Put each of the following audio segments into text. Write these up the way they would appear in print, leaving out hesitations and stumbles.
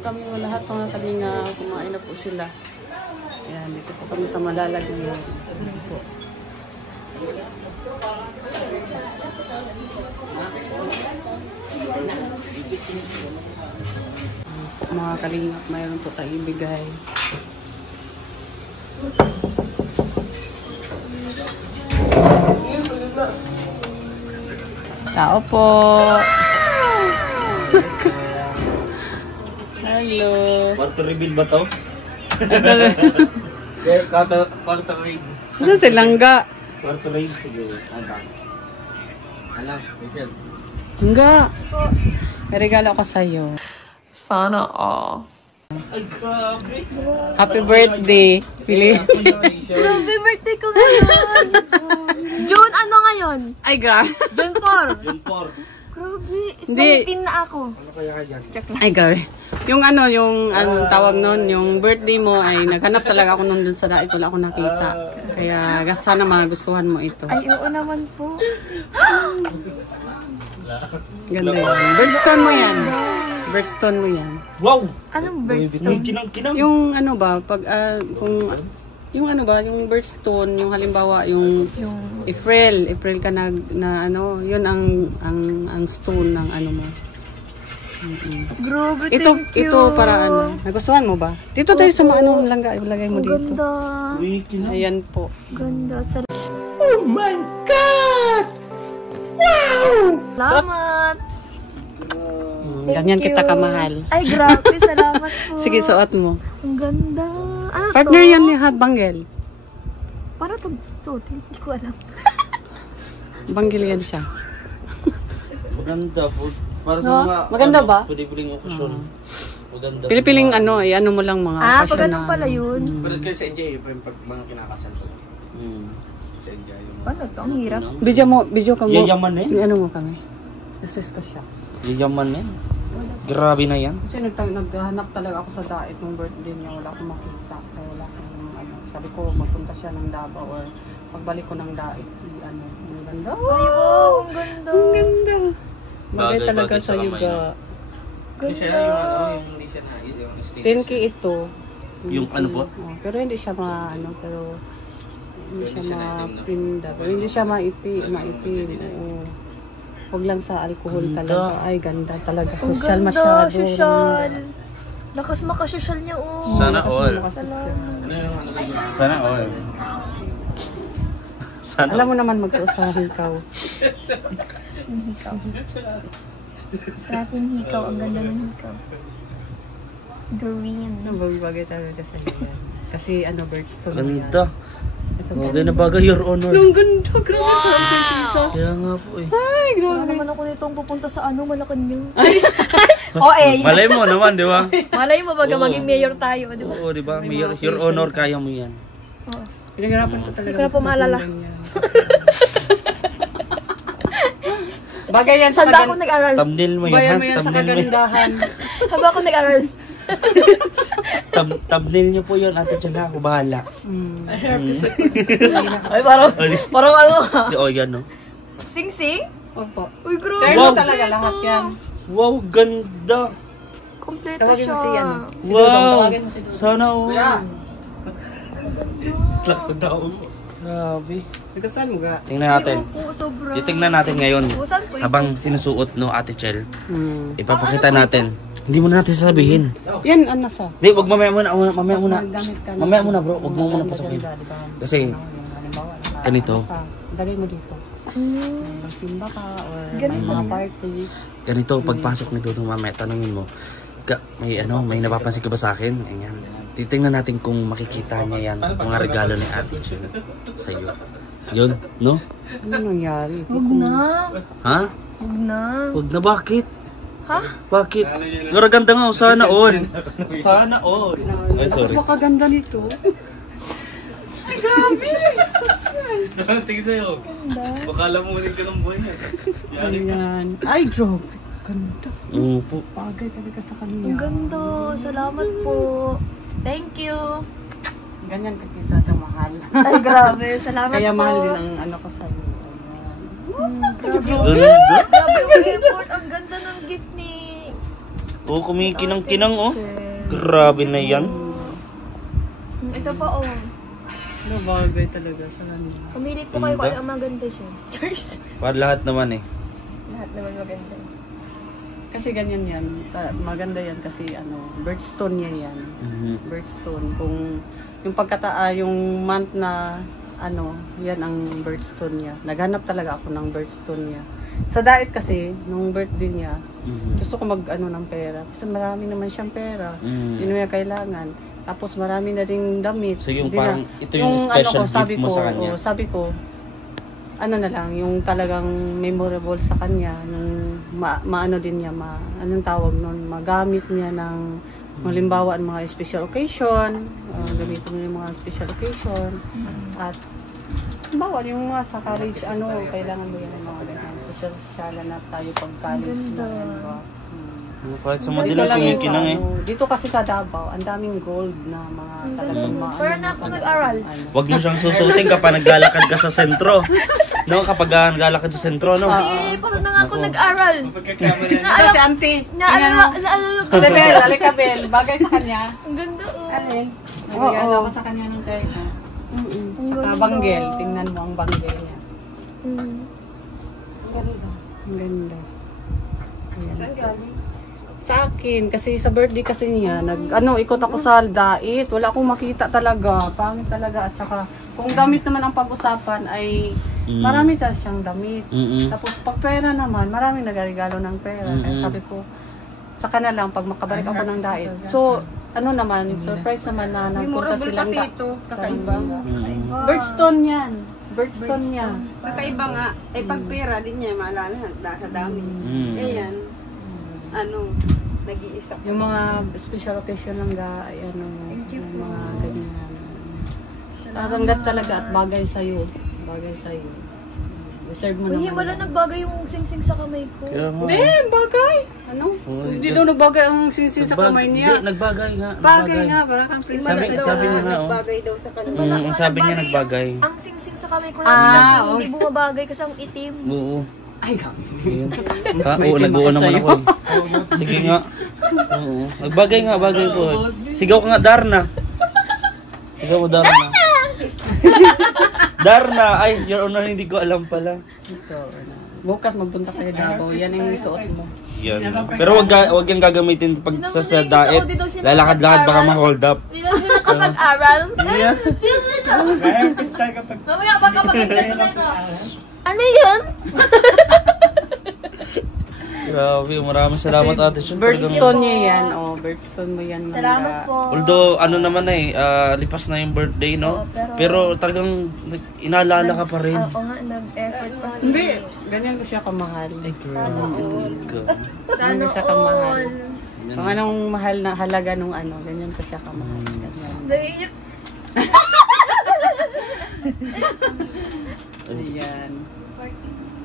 kami lahat mga kalinga. Kumain na po sila. Ayan, dito po kami sa Malalag ngayon. Po. Mga kalingap, mayroon po tayo ibigay. Tao po. Hello. Quarter reveal ba to? Quarter reveal. Ano silangga? Quarter reveal siguro. Alam, Michelle. Enggak. May regalo ko sa'yo. Sana all. Ay, grabe. Happy birthday, Pili. Grabe, birthday ko ngayon. June, ano ngayon? Ay, grabe. June 4. Yung 4. Grabe, Hindi. 19 na ako. Ano kaya ka dyan? Ay, grabe. Yung tawag nun, yung birthday mo ay naghanap talaga ako nun dun sa dait. Wala akong nakita. Kaya sana magustuhan mo ito. Ay, oo naman po. Ganda yan. Birthstone mo yan. Birthstone mo yan. Wow! Anong birthstone? Kinang. Yung ano ba, pag, yung ano ba, yung birthstone, yung halimbawa, yung April ka na ano, yun ang stone ng ano mo. Grabe, Ito, thank you. ito para ano, nagustuhan mo ba? Dito tayo sa ano, langga, ilagay mo Ang dito. ganda. Uy, kinang. Ayan po. Ganda. Oh my God! Wow! Salamat. Ganyan Thank kita you. kamahal. Ay, grabe. Salamat po. Sige, suot mo. Ang ganda. Ano Partner to? yan ni Hat Banggel. Paano ito suotin? Hindi ko alam. Banggel yan siya. Maganda po. Para sa No? mga Maganda ba? Pwede-pwedeng okasyon. Maganda. Pili-piling ano, eh, ano mo lang mga Ah, occasion pag ganun na- pala yun. Pero kayo sa NJ, pag mga kinakasal ko. Sa NJ yung... Paano ito? Ang hirap. Video ka mo. Yayaman eh. Ano mo kami? Assist ka siya. Yayaman eh. Grabe na yan. Kasi naghahanap talaga ako sa dait ng birthday niya. Wala akong makita. Kaya wala akong ano. Sabi ko, magpunta siya ng Davao or pagbalik ko ng dait. Ano, ang ganda. Ay, wow. Ang ganda. Ang ganda. Bagay Bagay, talaga bagay sa sa kamay yuga. Hindi siya yung ano, yung hindi siya na, yung status. 10K ito. Yung 10K. ano po? Oh, pero hindi siya pero hindi siya siya na-itim, no? ma-pinda. Pero hindi siya maitim. Oo. Huwag lang sa alcohol Ganda. talaga. Ay, ganda talaga. Ang Social ganda. masyado. Social. Lakas makasosyal niya, oh. Sana Kasi all. makasosyo. Ano yung ano? Sana all. Sana Alam mo naman magsuot sa hikaw. Hikaw. Sa ating hikaw. Ang ganda ng hikaw. Green. Ano, bagay talaga sa yan. Kasi ano, birthstone Ganda. Ito, Bagay na bagay, Your Honor. ang ganda. Grabe. Wow. Kaya nga po eh. Ay, Wala grabe. naman ako nitong pupunta sa Malacanang. Ay, O eh. Malay mo naman, di ba? Malay mo baga Oo. maging mayor tayo, di ba? Oo, di ba? May mga Your occasion. Honor, kaya mo yan. Oo. pinaghirapan ko talaga. Hindi ko na po maalala. Bagay yan sa Saan ba ako nag-aral? Thumbnail mo yan, Bayan ha? mo yan sa Thumbnail mo yan. kagandahan. Haba ako nag-aral. Thumbnail nyo po yun, ate Tiyan, ako bahala. Ay, parang ano. O, yan, no? Sing-sing? Opo. Uy, grabe. Pero talaga lahat yan. Wow, ganda! Kompleto Tawagin siya. mo si ano. Wow! Tawagin mo si Dudong. Sana all. Klase daw. Grabe. Nagustuhan mo ga? Tingnan natin. Ayoko, sobra. Titingnan natin ngayon. Saan po ito? Habang sinusuot, no, ate Chel. Hmm. Ipapakita natin. Hindi mo na natin sasabihin. Yan, ano sa? Hindi, wag mamaya muna. Mamaya muna. Magdamit ka na. Mamaya muna, bro. Wag mo muna Maganda, pasukin. di ba? Kasi, Halimbawa, ganito. Dali mo dito. Mm. Magsimba ka or may Ganun mga ba? party. ganito, pagpasok ni Dudong mamaya, tanungin mo, may napapansin ka ba sa akin? Ayan. Titingnan natin kung makikita niya yan, mga regalo ni ate Chel sa'yo. Yun, no? Ano nangyari? Huwag na. Ha? Huwag na. Wag na, bakit? Ha? Bakit? Ganda nga, sana all. Sana all. Ay, sorry. Bakit ganda nito? Tingin sa'yo. Baka lamunin ka ng buhay niya. Ayan. Ay, grabe. Ganda. Oo po. Bagay talaga sa kanya. Ang ganda. Salamat po. Thank you. Ganyan ka kita na mahal. Ay, grabe. Salamat Kaya po. mahal din ang ano ko sa'yo. Grabe. Ganda. Grabe yung effort. Ang ganda ng gift ni Oh, kumikinang-kinang oh. Grabe na yan. Ito pa oh. Ano bagay talaga sa kanila. Pumili po kayo kung Ganda. ano ang maganda siya. Cheers! Para lahat naman eh. Lahat naman maganda. Kasi ganyan yan. Maganda yan kasi birthstone niya yan. Birthstone. Kung yung yung month na yan ang birthstone niya. Naghanap talaga ako ng birthstone niya. Sa diet kasi, nung birthday niya, gusto ko ng pera. Kasi marami naman siyang pera. Yun yung kailangan. Tapos marami na rin damit. So yung Hindi parang, na, ito yung special gift mo sa kanya. Sabi ko, na lang, yung talagang memorable sa kanya, yung maano din niya, anong tawag nun, magamit niya ng, halimbawa, mga special occasion, gamitin mo yung mga special occasion, at, halimbawa, yung mga sa college, kailangan mo yan ng mga ganyan, social na tayo pag college na, diba? Kahit sa Manila, kumikinang eh. Dito kasi sa Davao, ang daming gold na mga talagang Pero na ako nag-aral. Huwag mo siyang susutin kapag naglalakad ka sa sentro. No, kapag naglalakad sa sentro, no? Eh, parang na nga ako nag-aral. Ano si auntie? Naalala ko. Bel, alika Bel, bagay sa kanya. Ang ganda oh. Alin? Nagregalo ako sa kanya ng terno. Saka banggel, tingnan mo ang banggel niya. Ang ganda. Saan galing? Sa akin, kasi sa birthday kasi niya, ikot ako sa dait. Wala akong makita talaga. Pangit talaga. At saka, kung damit naman ang pag-usapan ay marami siyang damit. Tapos pag pera naman, maraming nagregalo ng pera. Kaya sabi ko, saka na lang pag makabalik ako ng dait. So, surprise naman na nagpunta silang kakaiba. Birthstone yan. Birthstone niya. Kakaiba nga, pag pera din niya, maalala, sa dami. Ayan, nag-iisa. Yung mga special occasion lang yung mga ganyan. Tatanggat talaga at bagay sa'yo. Bagay sa'yo. Deserve mo naman. Wala nagbagay yung sing-sing sa kamay ko. Hindi, bagay. Hindi daw nagbagay ang sinsing sa kamay niya. Hindi, nagbagay nga. Bagay nga, para kang prinsesa. Sabi niya nga, Nagbagay daw sa kanila. sabi niya nagbagay. Ang sing-sing sa kamay ko hindi bumabagay kasi ang itim. Oo. Ay, Oo, nag-uo naman ako. Sige nga. Oo. Nagbagay nga, bagay po. Sigaw ka nga, Darna. Sigaw mo, Darna. Darna! Ay, Your Honor, hindi ko alam pala. Bukas magpunta kayo Davao. Yan ang isuot mo. Yan. Pero wag yung gagamitin pag sa diet. Lalakad-lakad baka ma-hold up. Hindi na sila nakapag-aral. Yeah. Mamaya baka mag-internet ko. Ano yun? Grabe, maraming salamat ate. Birthstone niya yan. Birthstone mo yan. Salamat po. Although, naman lipas na yung birthday, no? Pero talagang inaalala ka pa rin. Oo nga, nag-effort pa siya. Hindi. Ganyan ko siya kamahal. Sana siya kamahal. Kung anong mahal na halaga nung ganyan ko siya kamahal. Naiiyak. Ayan.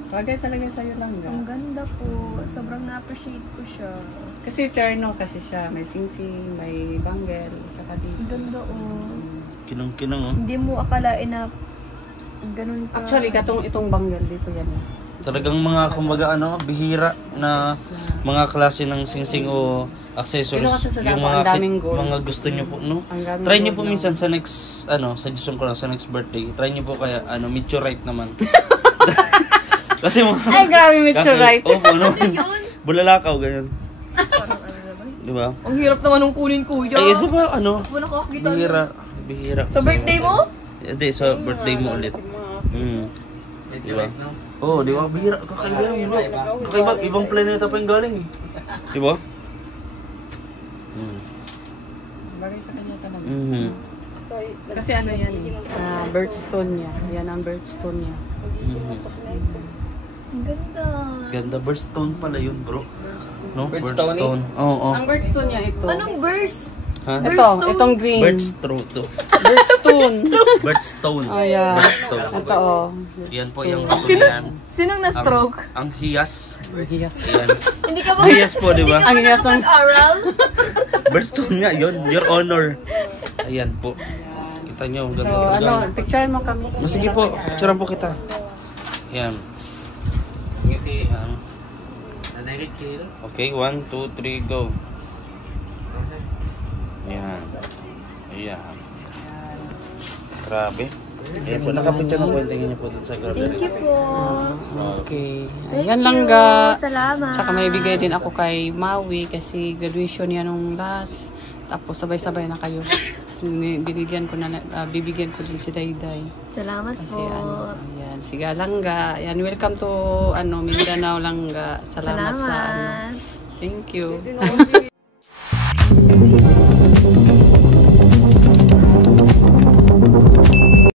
Bagay talaga sa'yo lang Ang ganda po. Sobrang na-appreciate ko siya. Kasi terno kasi siya. May singsing, may banggel, tsaka dito. Ang ganda Kinang-kinang, oh. Hindi mo akalain na ganun ka. Actually, itong banggel dito yan. Talagang mga, kumbaga, bihira na mga klase ng singsing o accessories. Pero kasi sa Yung Davao, ang daming gold. mga gusto nyo po, no? Ang daming Try nyo gold po na. minsan sa next, suggestion ko lang, sa next birthday. Try nyo po kaya, meteorite naman. Kasi mo. Ay, grabe, meteorite. Opo, no? Bulalakaw, ganyan. Diba? Ang hirap naman nung kulin kuya. Ay, isa pa, Wala kakakita. Bihira. Sa birthday mo? Hindi, sa birthday mo ulit. Diba? Oo, di ba? Bihira. Kakaiba yan, bro. Kakaiba, ibang planeta pa yung galing eh. Diba? Bagay sa kanya talaga. Kasi yan birthstone niya. Yan ang birthstone niya. Ang ganda. Ganda, birthstone pala yun, bro. No? Birthstone? Birthstone. Oo. Ang birthstone niya ito. Anong verse? Ha? Itong green. Birthstone to. Birthstone. Birthstone. Oh, yeah. Birthstone. Ito, Yan po yung ano yan. Sinong na-stroke? Ang hiyas. Yes. Yan. Hindi ka ba Hiyas po, di ba? Ang yes ang... nakapag-aral? Birthstone nga yun. Your Honor. Ayan po. Kita nyo, ang So, ganda. picture mo kami. Sige po, picturean po kita. Yan. Yan. Okay, 1, 2, 3, go. Ayan. Ayan. Grabe. Ayan po, nakapicture na po yung tingin niyo po dun sa grabe. Thank you po. Okay. Thank Ayan lang you. ga. Salamat. Tsaka may bigay din ako kay Maui kasi graduation niya nung last. Tapos sabay-sabay na kayo. Binigyan ko na, bibigyan ko din si Dayday. Salamat Kasi po. ayan, siga Langga. Ayan, welcome to Mindanao Langga. Salamat sa ano. Salamat. Thank you.